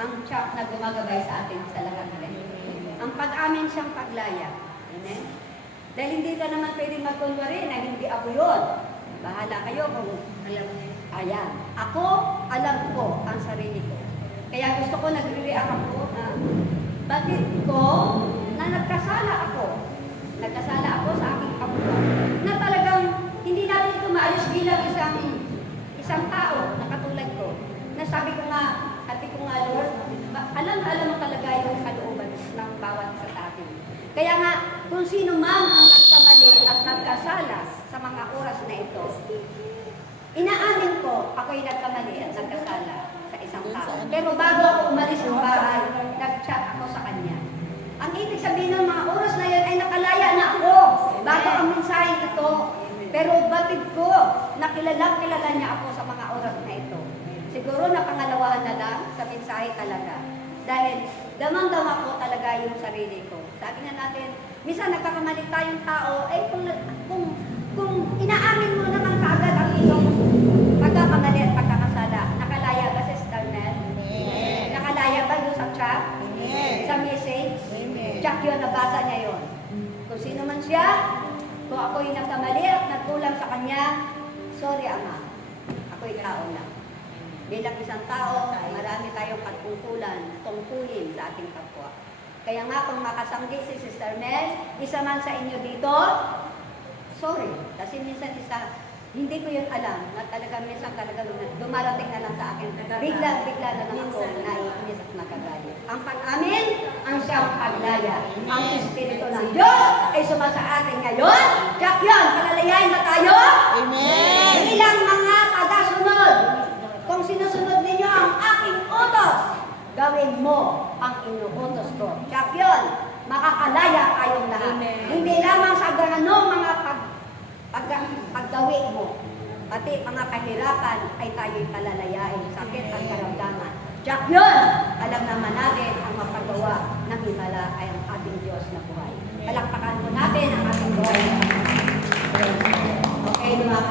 ang Tsak na gumagabay sa atin sa lahat ng ang pag-amin siyang paglaya. Amen? Dahil hindi ka naman pwedeng magkunwari na hindi ako yun. Bahala kayo kung alam niyo. Ayan. Ako, alam ko ang sarili ko. Kaya gusto ko nagre-react ako na bakit ko na nagkasala ako. Nagkasala ako sa aking kapwa. Na talagang hindi natin ito maayos bilang isang tao na katulad ko. Na sabi ko nga, Lord, alam mo talaga yung kalooban ng bawat isa sa atin. Kaya nga, kung sino man ang nagkamali at nagkasala sa mga oras na ito, inaamin ko, ako'y nagkamali at nagkasala sa isang tao. Pero bago ako umalis ng bahay, nag-chat ako sa kanya. Ang ibig sabihin ng mga oras na yun ay nakalaya na ako bago ang mensahe ito. Pero batid ko, kilala niya ako sa mga oras na ito. Siguro napangalawahan na lang sa mensahe talaga. Dahil damang-dama ko talaga yung sarili ko. Sabi na natin, minsan nagkakamali tayong tao, eh kung inaamin mo naman kaagad ang iyong pagkakamali at pagkakasala, nakalaya ba si Starnel? Nakalaya ba yung sa chat? Sa message? Check yun, nabasa niya yun. Kung sino man siya, kung ako'y nagkamali at nagkulang sa kanya, sorry Ama, ako'y tao lang. Bilang isang tao, marami tayong pagtungkulan, tungkulin sa ating kapwa. Kaya nga kung makasanggi si Sister Mel, isa man sa inyo dito, sorry. Kasi minsan hindi ko yun alam na talaga minsan talaga dumarating na lang sa akin. Bigla na lang ako naiinis at nakagalit. Ang pag-amin, ang siyang paglaya. Ang Espiritu ng Diyos ay sumasa atin ngayon. Jack yun, palalayain ba tayo? Amen! Ilang mga tagasunod. Kung sinusunod ninyo ang aking utos, gawin mo ang inuutos ko. Jack yun, makakalaya kayong lahat. Amen. Hindi lamang sa ganong mga paggawi mo, pati mga kahirapan ay tayo'y palalayain, sakit at karamdaman. Jack yun, alam naman natin ang mapagawa ng himala ay ang ating Diyos na buhay. Palakpakan mo natin ang ating buhay. Okay, lumakas.